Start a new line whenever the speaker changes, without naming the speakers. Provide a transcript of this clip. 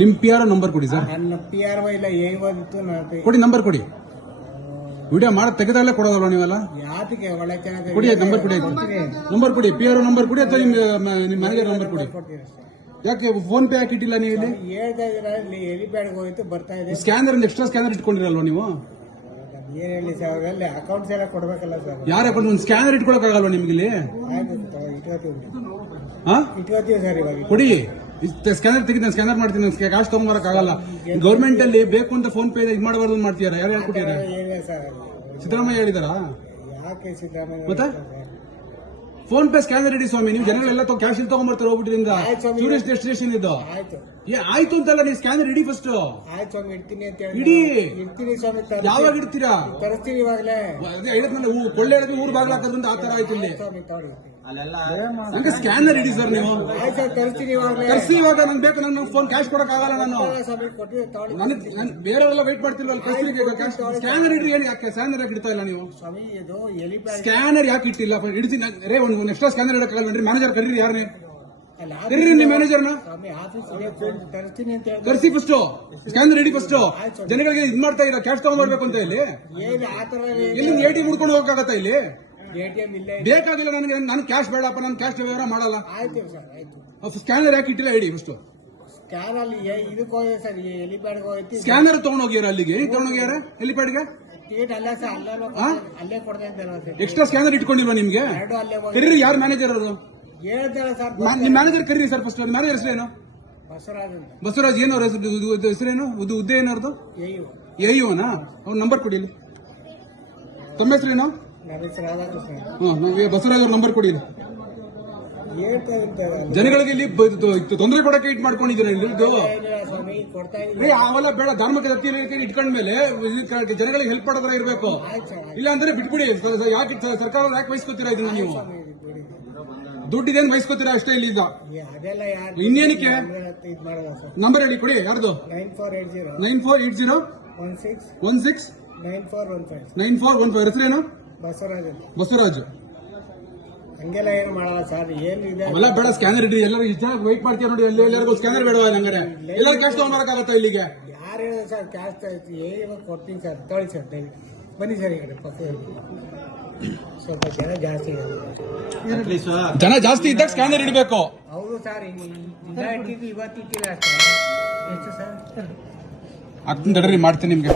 ನಿಮ್ P R number ಕೊಡಿ sir
ನನ್ನ ಪಿ ಆರ್ ವೈ ಇಲ್ಲ ಬಂದಿತ್ತು
ಕೊಡಿ ನಂಬರ್ ಕೊಡಿ. ವಿಡಿಯೋ ಮಾಡಿ ತೆಗೆದಾಗಲೇ ಕೊಡೋದಲ್ಲ ನೀವೆಲ್ಲ?
ಯಾತಿಗೆ ಒಳ್ಳೆ ಚೆನ್ನಾಗಿ
ಕೊಡಿ ನಂಬರ್ ಕೊಡಿ. ನಂಬರ್ ಕೊಡಿ ಪಿ ಆರ್ ನಂಬರ್ ಕೊಡಿ ಅಥವಾ ನಿಮ್ ನಿಮ್ ಮ್ಯಾನೇಜರ್ ನಂಬರ್ ಕೊಡಿ.
ಸರ್
ಯಾಕೆ ಫೋನ್ ಪೇ ಹಾಕಿಟ್ಟಿಲ್ಲ ಇಟ್ಟಿಲ್ಲ ನೀವು ಇಲ್ಲಿ?
ಹೇಳ್ತಾ ಇದ್ದೀರಾ ಇಲ್ಲಿ ಹೆಲಿಪ್ಯಾಡ್ಗೆ ಹೋಯ್ತು ಬರ್ತಾ ಇದೆ.
ಸ್ಕ್ಯಾನರ್ ಎಕ್ಸ್ಟ್ರಾ ಸ್ಕ್ಯಾನರ್ ಇಟ್ಕೊಂಡಿರಲ್ವ ನೀವು?
ಏನ್ ಹೇಳಿ ಸರ್ ಅವರಲ್ಲಿ ಅಕೌಂಟ್ಸ್ ಎಲ್ಲ ಕೊಡ್ಬೇಕಲ್ಲ ಸರ್
ಯಾರ ಅಕೌಂಟ್ ಒಂದು ಸ್ಕ್ಯಾನರ್ ಇಟ್ಕೊಳಕ್ಕಾಗಲ್ವ ನಿಮ್ಗೆ ಇಲ್ಲಿ?
ಆಯ್ತು ಇಟ್ಕೋತೀವಿ
ಹಾ
ಇಟ್ಕೋತೀವಿ ಸರ್ ಇವಾಗ.
ಕೊಡಿ. ಸ್ಕ್ಯಾನರ್ ತೆಗಿತೀನಿ ಸ್ಕ್ಯಾನರ್ ಮಾಡ್ತೀನಿ ಕ್ಯಾಶ್ ತಗೊಂಬರಕ್ಕಾಗಲ್ಲ ಗೌರ್ಮೆಂಟ್ ಅಲ್ಲಿ ಬೇಕು ಅಂತ ಫೋನ್ ಪೇ ಇದು ಮಾಡಬಾರ್ದು ಅಂತ ಮಾಡ್ತೀರಾ ಯಾರು ಹೇಳ್ಕೊಟ್ಟಿದ್ದಾರೆ?
ಸರ್.
ಸಿದ್ದರಾಮಯ್ಯ ಹೇಳಿದಾರಾ? ಮತ್ತೆ? ಫೋನ್ ಪೇ ಸ್ಕ್ಯಾನರ್ ರೆಡಿ ಸ್ವಾಮಿ ನೀವು ಜನಗಳೆಲ್ಲ ಕ್ಯಾಶ್ ಇಲ್ಲಿ ತಗೊಂಡ್ಬರ್ತಾರೆ ಹೋಗ್ಬಿಟ್ಟಿರಿಂದ. ಟೂರಿಸ್ಟ್ ಡೆಸ್ಟಿನೇಷನ್ ಇದು. ಏ ಆಯ್ತು ಅಂತಲ್ಲ ನೀವು ಸ್ಕ್ಯಾನರ್ ಇಡಿ ಫಸ್ಟ್
ಆಯ್ತು ಸ್ವಾಮಿ ಇಡ್ತೀನಿ ಅಂತ
ಇಡಿ.
ಹೇಳಿ ಇಡ್ತೀನಿ ಸ್ವಾಮಿ.
ಯಾವಾಗ ಇಡ್ತೀರಾ?
ತರಿಸ್ತೀನಿ ಇವಾಗಲೇ.
ಅದೇ ಹೇಳಿದ್ನಲ್ಲ ಊ- ಕೊಳ್ಳೆ ಹೇಳಿದ್ವಿ ಊರ್ ಬಾಗ್ಲ ಹಾಕೋದ್ರಿಂದ ಆ ತರ ಆಯ್ತು ಇಲ್ಲಿ.
ಸ್ವಾಮಿ ತಗೊಳ್ಳಿ
ನಂಗೆ ಸ್ಕ್ಯಾನರ್ ಇಡಿ ಸರ್ ನೀವು.
ಆಯ್ತು ಸರ್ ತರಿಸ್ತೀನಿ ಇವಾಗಲೇ.
ಕರ್ಸಿ ಇವಾಗ ನಂಗೆ ಬೇಕು ನನ್ನ ಫೋನ್ ಕ್ಯಾಶ್ ಕೊಡಕ್ ಆಗಲ್ಲ ನಾನು.
ಸ್ವಾಮಿ ತಗೊಳ್ಳಿ
ನನಗೆ ನಾನು ಬೇರೆಯವರೆಲ್ಲ ವೆಯ್ಟ್ ಮಾಡ್ತಿಲ್ವಲ್ಲ ಕರ್ಸಿ ಸ್ಕ್ಯಾನರ್ ಇಡ್ರಿ ಏನು ಯಾಕೆ ಸ್ಕ್ಯಾನರ್ ಯಾಕೆ ಇಡ್ತಾ ಇಲ್ಲ ನೀವು?
ಸ್ವಾಮಿ ಇದು
ಸ್ಕ್ಯಾನರ್ ಯಾಕೆ ಇಟ್ಟಿಲ್ಲ? ಇಡ್ತೀನಿ ರೇ ಒಂದು ಎಕ್ಸ್ಟ್ರಾ ಸ್ಕ್ಯಾನರ್ ಇಡಕ್ಕಾಗಲ್ಲ ಮ್ಯಾನೇಜರ್ ಕರೀರಿ ಯಾರನ್ನೇ ಕರೀರಿ ನಿಮ್ಮ ಮ್ಯಾನೇಜರ್ನ
ಅಂತ ಹೇಳಿ.
ಕರ್ಸಿ ಫಸ್ಟ್ ಸ್ಕ್ಯಾನರ್ ರೆಡಿ ಫಸ್ಟ್ ಜನಗಳಿಗೆ ಇದ್ ಮಾಡ್ತಾ ಇಲ್ಲ ಕ್ಯಾಶ್ ತಗೊಂಡ್ ಬರ್ಬೇಕು ಅಂತ ಇಲ್ಲಿ
ಏನು ಆ ಥರ
ಇಲ್ಲಿ ಎ ಟಿ ಮುಡ್ಕೊಂಡು ಹೋಗಕ್ಕಾಗತ್ತ ಇಲ್ಲಿ?
ಎ ಟಿ ಎಂ ಇಲ್ಲೇ
ಬೇಕಾಗಿಲ್ಲ ನನಗೆ ನಾನು ಕ್ಯಾಶ್ ಬೇಡಪ್ಪ ನಾನು ಕ್ಯಾಶ್ ವ್ಯವಹಾರ ಮಾಡಲ್ಲ.
ಆಯ್ತು ಸರ್ ಆಯ್ತು.
ಸ್ಕ್ಯಾನರ್ ಯಾಕೆ ಇಟ್ಟಿಲ್ಲ ಹೇಳಿ ಫಸ್ಟ್
ಸ್ಕ್ಯಾನ್ ಅಲ್ಲಿ ಇದಕ್ಕೆ ಹೋಗಿದೆ ಸರ್ ಈ ಹೆಲಿಪ್ಯಾಡ್ಗೆ ಹೋಯ್ತು
ಸ್ಕ್ಯಾನರ್ ತಗೊಂಡೋಗ್ಯಾರ ಅಲ್ಲಿಗೆ? ತಗೊಂಡೋಗ್ಯಾರ ಹೆಲಿಪ್ಯಾಡ್ಗೆ
ಟಿಕೆಟ್ ಅಲ್ಲ ಸರ್ ಅಲ್ಲೇ
ಆ?
ಅಲ್ಲೇ ಕೊಡ್ತಾ ಸರ್.
ಎಕ್ಸ್ಟ್ರಾ ಸ್ಕ್ಯಾನರ್ ಇಟ್ಕೊಂಡಿಲ್ವಾ ನಿಮ್ಗೆ?
ಎರಡು ಅಲ್ಲೇ ಹೋಗಿ
ಕರೀರಿ ಯಾರು ಮ್ಯಾನೇಜರ್ ಅವರು
ಸರ್
ನಿಮ್ ಮ್ಯಾನೇಜರ್ ಕರೀರಿ ಸರ್ ಫಸ್ಟ್ ಮ್ಯಾನೇಜರ್ ಹೆಸರೇನು?
ಬಸವರಾಜ್ ಅಂತ.
ಬಸವರಾಜ್ ಏನು ಅವ್ರ ಹೆಸರು? ಇದು- ಇದು ಹೆಸರೇನು? ಇದು ಹುದ್ದೆ ಏನವ್ರದ್ದು
ಎಯ್ಯು
ಎ ಯುವನಾ ಅವ್ನ ನಂಬರ್ ಕೊಡಿ ಇಲ್ಲಿ. ತಮ್ಮ ಹೆಸರೇನು?
ನನ್ನ ಹೆಸರು ರಾಧಾಕೃಷ್ಣ
ಹ್ಮ್ ನಾವು ಬಸವರಾಜ್ ಅವ್ರ ನಂಬರ್ ಕೊಡಿ ಇಲ್ಲಿ.
ಹೇಳ್ತಾ ಇರ್ತಾರೆ
ಜನಗಳಿಗೆ ಇಲ್ಲಿ ಬ- ಇದು ತೊಂದರೆ ಕೊಡಕ್ಕೆ ಇಟ್ ಮಾಡ್ಕೊಂಡಿದ್ದೀರಾ ಇಲ್ಲಿ? ಇದು
ಏನಿಲ್ಲ ಸ್ವಾಮಿ ಕೊಡ್ತಾ
ಏ,
ಇದ್ದೀನಿ
ಅವೆಲ್ಲ ಬೇಡ ಧಾರ್ಮಿಕ ದತ್ತಿ ಇಟ್ಕೊಂಡ್ಮೇಲೆ ಇದಕ್ಕೆ ಜನಗಳಿಗೆ ಹೆಲ್ಪ್ ಮಾಡೋದ್ರ ಇರಬೇಕು.
ಆಯ್ತು ಸರ್
ಇಲ್ಲ ಅಂದ್ರೆ ಬಿಟ್ಬಿಡಿ ಸ- ಸ- ಯಾಕೆ ಸ- ಸರ್ಕಾರ ಯಾಕೆ ವಹಿಸ್ಕೋತೀರಾ ಇದನ್ನ ನೀವು?
ಸ್ವಾಮಿ
ಬಯಸ್ಕೋತೀರಾ. ಅಷ್ಟೇ ಇಲ್ಲಿ ಈಗ?
ಅದೆಲ್ಲ ಯಾರು
ಇನ್ನೇನಕ್ಕೆ?
ಇದು ಮಾಡೋದ ಸರ್.
ನಂಬರ್ ಹೇಳಿ ಕೊಡಿ ಯಾರ್ದು?
Nine four eight zero.
Nine four eight zero?
One six.
One six?
Nine four one five.
Nine four one five ಹೆಸರೇನು?
ಬಸವರಾಜ್ ಅಂತ
ಬಸವರಾಜ್.
ಹಂಗೆಲ್ಲ ಏನು ಮಾಡಲ್ಲ ಸರ್ ಏನು ಇದೆ?
ಅವೆಲ್ಲ ಬೇಡ ಸ್ಕ್ಯಾನರ್ ಇಡ್ರಿ ಎಲ್ಲರೂ ಇಷ್ಟ ವೈಟ್ ಮಾಡ್ತೀವಿ ನೋಡಿ ಎಲ್ಲಿ ಎಲ್ಲರಿಗೂ ಸ್ಕ್ಯಾನರ್ ಬೇಡ ಹಂಗಾರೆ? ಎಲ್ಲರೂ ಕ್ಯಾಶ್ ತಗೊಂಬರಕ್ಕಾಗತ್ತಾ ಇಲ್ಲಿಗೆ?
ಯಾರು ಹೇಳಿದ್ರು ಸರ್ ಕ್ಯಾಶ್ ಏನು ಕೊಡ್ತೀನಿ ಸರ್ ತಗೊಳ್ಳಿ ಸರ್ ದಯವಿಟ್ಟು ಬನ್ನಿ ಸರ್ ಈ ಕಡೆ ಪಕ್ಕದಲ್ಲಿ. ಸ್ವಲ್ಪ ಜನ ಜಾಸ್ತಿ
ಜನ ಜಾಸ್ತಿ ಇದ್ದಾಗ ಸ್ಕ್ಯಾನರ್ ಇಡಬೇಕು.
ಹೌದು ಸರ್ ಇಟ್ಟಿದ್ದು ಇವತ್ತು ಇಟ್ಟಿಲ್ಲ ಅಷ್ಟೇ.
ಮಾಡ್ತೀನಿ ನಿಮಗೆ.